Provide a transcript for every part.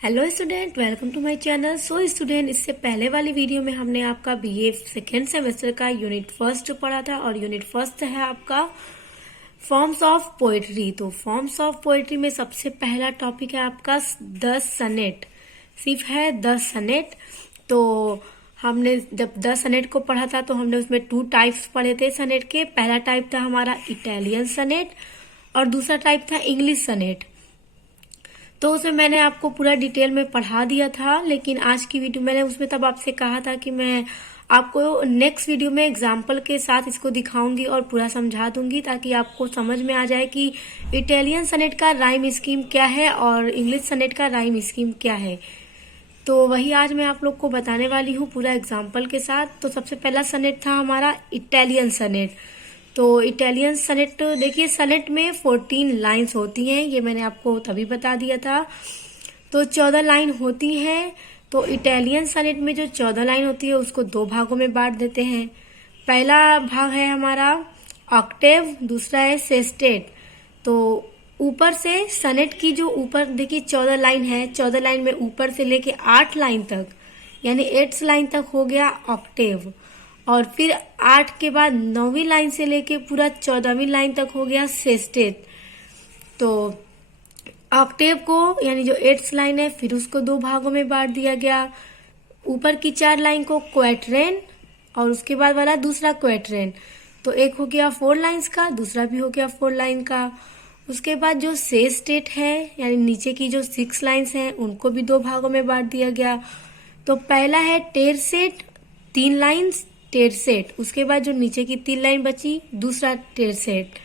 Hello student, welcome to my channel. So student, इससे पहले वाली वीडियो में हमने आपका बीए सेकेंड सेमेस्टर का यूनिट फर्स्ट पढ़ा था और यूनिट फर्स्ट है आपका फॉर्म्स ऑफ पोएट्री। तो फॉर्म्स ऑफ पोएट्री में सबसे पहला टॉपिक है आपका 10 सनेट। सिर्फ है 10 सनेट। तो हमने जब 10 सनेट को पढ़ा था तो हमने उसमें 2 टाइप्स पढ़े थे सनेट के। पहला टाइप था हमारा इटालियन सनेट और दूसरा टाइप था इंग्लिश सनेट। तो उसमें मैंने आपको पूरा डिटेल में पढ़ा दिया था, लेकिन आज की वीडियो मैंने उसमें तब आपसे कहा था कि मैं आपको नेक्स्ट वीडियो में एग्जाम्पल के साथ इसको दिखाऊंगी और पूरा समझा दूंगी ताकि आपको समझ में आ जाए कि इटालियन सनेट का राइम स्कीम क्या है और इंग्लिश सनेट का राइम स्कीम क्या है। तो वही आज मैं आप लोग को बताने वाली हूँ पूरा एग्जाम्पल के साथ। तो सबसे पहला सनेट था हमारा इटालियन सनेट। तो इटालियन सनेट देखिए, सनेट में 14 लाइंस होती हैं, ये मैंने आपको तभी बता दिया था। तो 14 लाइन होती हैं। तो इटालियन सनेट में जो 14 लाइन होती है उसको 2 भागों में बांट देते हैं। पहला भाग है हमारा ऑक्टेव, दूसरा है सेस्टेट। तो ऊपर से सनेट की जो ऊपर देखिए 14 लाइन है, 14 लाइन में ऊपर से लेके 8 लाइन तक यानी 8 लाइन तक हो गया ऑक्टेव, और फिर 8 के बाद 9वीं लाइन से लेके पूरा 14वीं लाइन तक हो गया सेस्टेट। तो ऑक्टेव को यानी जो 8th लाइन है फिर उसको 2 भागों में बांट दिया गया। ऊपर की 4 लाइन को क्वाट्रेन और उसके बाद वाला दूसरा क्वाट्रेन। तो एक हो गया 4 लाइन्स का, दूसरा भी हो गया 4 लाइन का। उसके बाद जो सेस्टेट है यानी नीचे की जो 6 लाइन्स हैं उनको भी 2 भागों में बांट दिया गया। तो पहला है टेरसेट, 3 लाइन्स टेरसेट। उसके बाद जो नीचे की 3 लाइन बची दूसरा टेरसेट।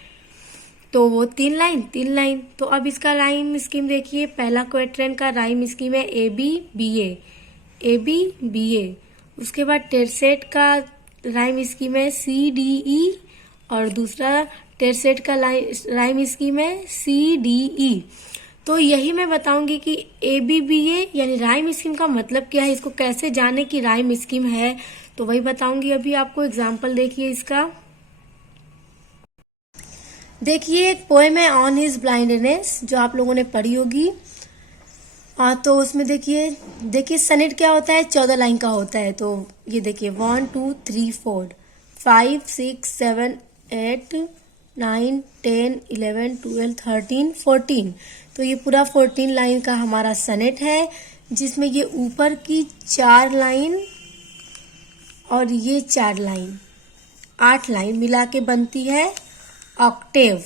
तो वो 3 लाइन। तो अब इसका राइम स्कीम देखिए। पहला क्वाट्रेन का राइम स्कीम है ए बी बी ए। उसके बाद टेरसेट का राइम स्कीम है सी डी ई और दूसरा टेरसेट का राइम स्कीम है सी डी ई। तो यही मैं बताऊंगी कि ए बी बी ए यानी राइम स्कीम का मतलब क्या है, इसको कैसे जाने की राइम स्कीम है, तो वही बताऊंगी। अभी आपको एग्जाम्पल देखिए इसका। देखिए एक पोएम है ऑन हिज ब्लाइंडनेस जो आप लोगों ने पढ़ी होगी। तो उसमें देखिए सनेट क्या होता है, 14 लाइन का होता है। तो ये देखिए 1 2 3 4 5 6 7 8 9 10 11 12 13 14। तो ये पूरा 14 लाइन का हमारा सनेट है, जिसमें ये ऊपर की 4 लाइन और ये 4 लाइन 8 लाइन मिला के बनती है ऑक्टेव।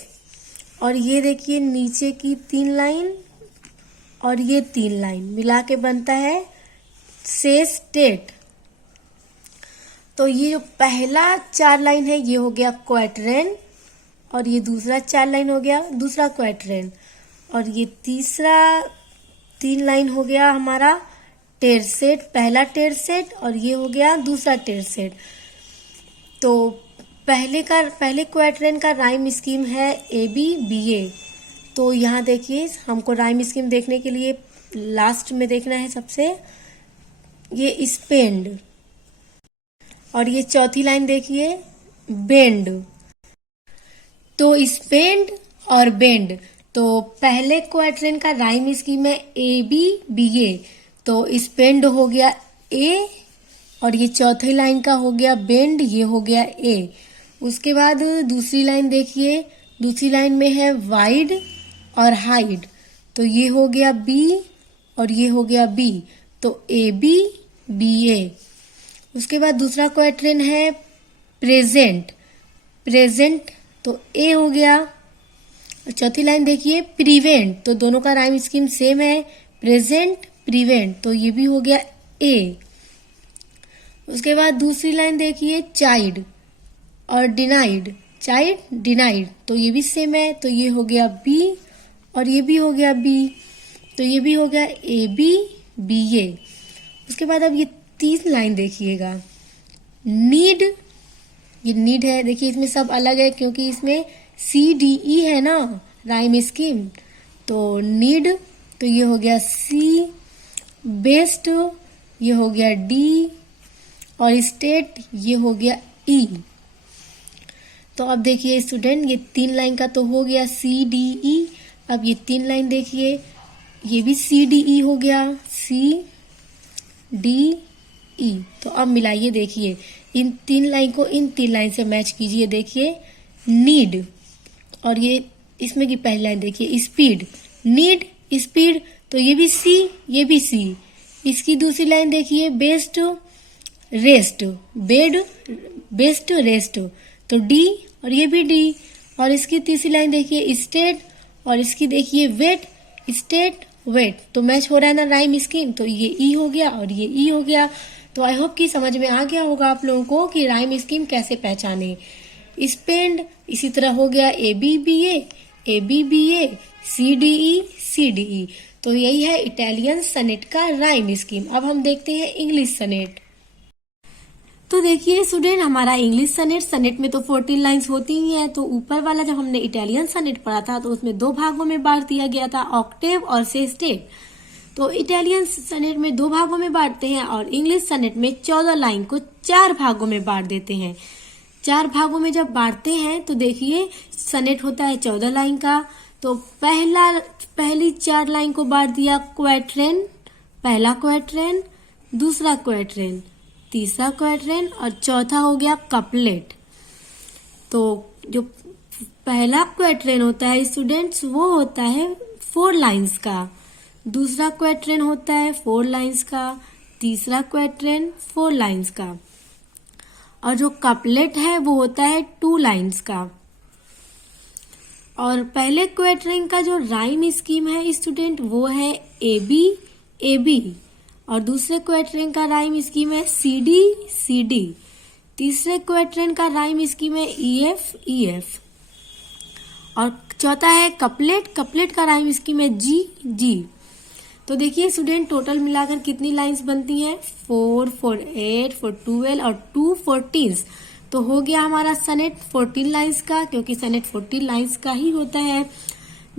और ये देखिए नीचे की 3 लाइन और ये 3 लाइन मिला के बनता है सेस्टेट। तो ये जो पहला 4 लाइन है ये हो गया क्वाट्रेन और ये दूसरा 4 लाइन हो गया दूसरा क्वाट्रेन और ये तीसरा 3 लाइन हो गया हमारा टेरसेट, पहला टेरसेट, और ये हो गया दूसरा टेरसेट। तो पहले क्वाट्रेन का राइम स्कीम है ए बी बी ए। तो यहाँ देखिए हमको राइम स्कीम देखने के लिए लास्ट में देखना है सबसे, ये स्पेंड, और ये चौथी लाइन देखिए बेंड। तो स्पेंड और बेंड। तो पहले क्वाट्रेन का राइम स्कीम है ए बी बी ए। तो स्पेंड हो गया ए और ये चौथी लाइन का हो गया बेंड, ये हो गया ए। उसके बाद दूसरी लाइन देखिए, दूसरी लाइन में है वाइड और हाइड। तो ये हो गया बी और ये हो गया बी। तो ए बी बी ए। उसके बाद दूसरा क्वाट्रेन है प्रेजेंट, तो ए हो गया। और चौथी लाइन देखिए प्रिवेंट। तो दोनों का राइम स्कीम सेम है, प्रेजेंट प्रिवेंट। तो ये भी हो गया ए। उसके बाद दूसरी लाइन देखिए चाइल्ड और डिनाइड, चाइल्ड डिनाइड। तो ये भी सेम है, तो ये हो गया बी और ये भी हो गया बी। तो ये भी हो गया ए बी बी ए। उसके बाद अब ये 3 लाइन देखिएगा, नीड, ये नीड है। देखिए इसमें सब अलग है क्योंकि इसमें सी डी ई है ना राइम स्कीम। तो नीड, तो ये हो गया सी। बेस्ट, ये हो गया डी, और स्टेट ये हो गया ई। तो अब देखिए स्टूडेंट, ये 3 लाइन का तो हो गया सी डी ई। अब ये 3 लाइन देखिए, ये भी सी डी ई हो गया, सी डी ई। तो अब मिलाइए, देखिए इन 3 लाइन को इन 3 लाइन से मैच कीजिए। देखिए नीड, और ये इसमें की पहली लाइन देखिए स्पीड, नीड स्पीड, तो ये भी सी, ये भी सी। इसकी दूसरी लाइन देखिए best rest, bed best rest, तो डी, और ये भी डी। और इसकी तीसरी लाइन देखिए स्टेट, और इसकी देखिए वेट, स्टेट वेट। तो मैच हो रहा है ना राइम स्कीम, तो ये ई हो गया और ये ई हो गया। तो आई होप कि समझ में आ गया होगा आप लोगों को कि राइम स्कीम कैसे पहचाने। स्पेंड इसी तरह हो गया A B B A, C D E. तो यही है इटालियन सनेट का राइम स्कीम। अब हम देखते हैं इंग्लिश सनेट। तो देखिए स्टूडेंट, हमारा इंग्लिश सनेट में तो 14 लाइंस होती ही हैं। तो ऊपर वाला जब हमने इटालियन सनेट पढ़ा था तो उसमें 2 भागों में बांट दिया गया था, ऑक्टेव और सेस्टेट। तो इटालियन सनेट में 2 भागों में बांटते हैं और इंग्लिश सनेट में 14 लाइन को 4 भागों में बांट देते हैं। 4 भागों में जब बांटते हैं तो देखिए सनेट होता है 14 लाइन का। तो पहली 4 लाइन को बांट दिया क्वैट्रेन, पहला क्वैट्रेन, दूसरा क्वैट्रेन, तीसरा क्वैट्रेन और चौथा हो गया कपलेट। तो जो पहला क्वैट्रेन होता है स्टूडेंट्स वो होता है 4 लाइंस का, दूसरा क्वैट्रेन होता है 4 लाइंस का, तीसरा क्वैट्रेन 4 लाइंस का, और जो कपलेट है वो होता है 2 लाइंस का। और पहले क्वैट्रेन का जो राइम स्कीम है स्टूडेंट वो है ए बी, और दूसरे क्वैट्रेन का राइम स्कीम है सी डी, तीसरे क्वैट्रेन का राइम स्कीम है ई एफ, और चौथा है कपलेट का राइम स्कीम है जी। तो देखिए स्टूडेंट, टोटल मिलाकर कितनी लाइंस बनती हैं? 4, 4, 8, 4, 12 और 2, 14। तो हो गया हमारा सनेट 14 लाइंस का, क्योंकि सनेट 14 लाइंस का ही होता है।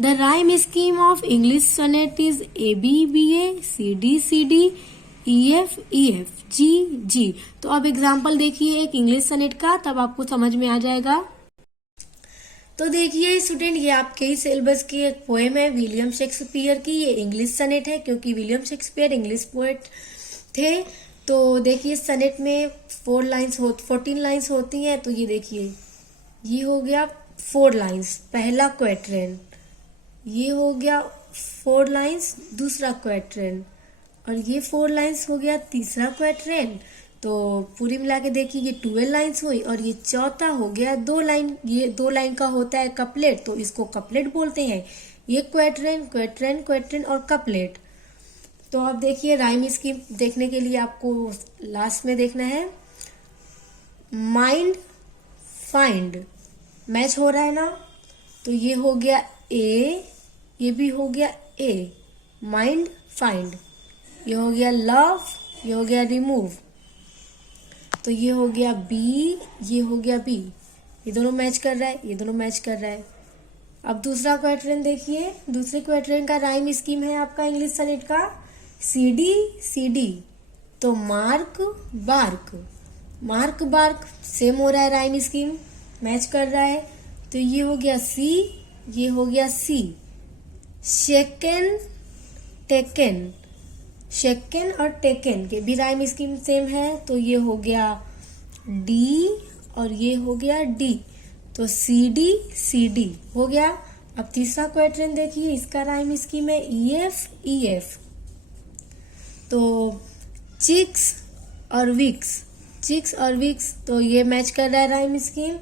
The rhyme scheme of English sonnet is A B A, C D E F G. तो अब एग्जाम्पल देखिए एक इंग्लिश सनेट का, तब आपको समझ में आ जाएगा। तो देखिए स्टूडेंट, ये आपके ही सिलेबस की एक पोएम है विलियम शेक्सपियर की। ये इंग्लिश सनेट है क्योंकि विलियम शेक्सपियर इंग्लिश पोएट थे। तो देखिए सनेट में 14 लाइंस होती हैं। तो ये देखिए, ये हो गया 4 लाइंस, पहला क्वैट्रेन, ये हो गया 4 लाइंस, दूसरा क्वैट्रेन, और ये 4 लाइंस हो गया तीसरा क्वैट्रेन। तो पूरी मिला के देखिए ये 12 लाइंस हुई, और ये चौथा हो गया 2 लाइन। ये 2 लाइन का होता है कपलेट, तो इसको कपलेट बोलते हैं। ये क्वैट्रेन और कपलेट। तो अब देखिए राइम स्कीम देखने के लिए आपको लास्ट में देखना है। माइंड फाइंड मैच हो रहा है ना, तो ये हो गया ए, ये भी हो गया ए, माइंड फाइंड। ये हो गया लव, ये हो गया रिमूव। तो ये हो गया बी, ये हो गया बी। ये दोनों मैच कर रहा है, ये दोनों मैच कर रहा है। अब दूसरा क्वैट्रेन देखिए, दूसरे क्वैट्रेन का राइम स्कीम है आपका इंग्लिश सनेट का सी डी। तो मार्क बार्क सेम हो रहा है, राइम स्कीम मैच कर रहा है। तो ये हो गया सी, ये हो गया सी। शेकन और टेकन के भी राइम स्कीम सेम है। तो ये हो गया डी और ये हो गया डी। तो सी डी हो गया। अब तीसरा क्वैट्रेन देखिए, इसका राइम स्कीम है ई एफ। तो चिक्स और विक्स, तो ये मैच कर रहा है राइम स्कीम।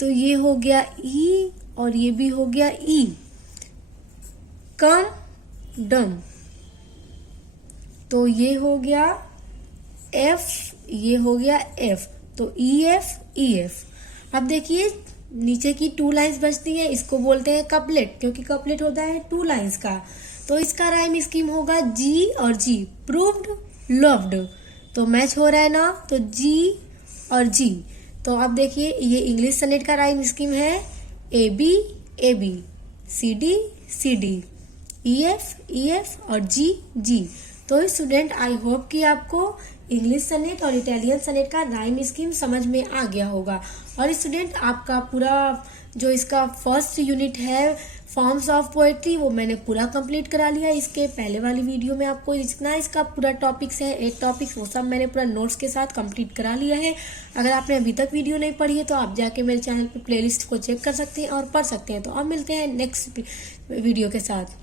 तो ये हो गया ई और ये भी हो गया ई। कम डम, तो ये हो गया एफ, ये हो गया एफ। तो ई एफ। अब देखिए नीचे की 2 लाइंस बचती हैं, इसको बोलते हैं कपलेट, क्योंकि कपलेट होता है 2 लाइंस का। तो इसका राइम स्कीम होगा जी और जी, प्रूव्ड लव्ड। तो मैच हो रहा है ना, तो जी और जी। तो अब देखिए ये इंग्लिश सनेट का राइम स्कीम है A B, C D, E F और जी। तो स्टूडेंट, आई होप कि आपको इंग्लिश सनेट और इटालियन सनेट का राइम स्कीम समझ में आ गया होगा। और स्टूडेंट, आपका पूरा जो इसका फर्स्ट यूनिट है फॉर्म्स ऑफ पोएट्री वो मैंने पूरा कंप्लीट करा लिया है। इसके पहले वाली वीडियो में आपको जितना इसका पूरा टॉपिक्स है 8 टॉपिक्स वो सब मैंने पूरा नोट्स के साथ कंप्लीट करा लिया है। अगर आपने अभी तक वीडियो नहीं पढ़ी है तो आप जाके मेरे चैनल पे प्लेलिस्ट को चेक कर सकते हैं और पढ़ सकते हैं। तो अब मिलते हैं नेक्स्ट वीडियो के साथ।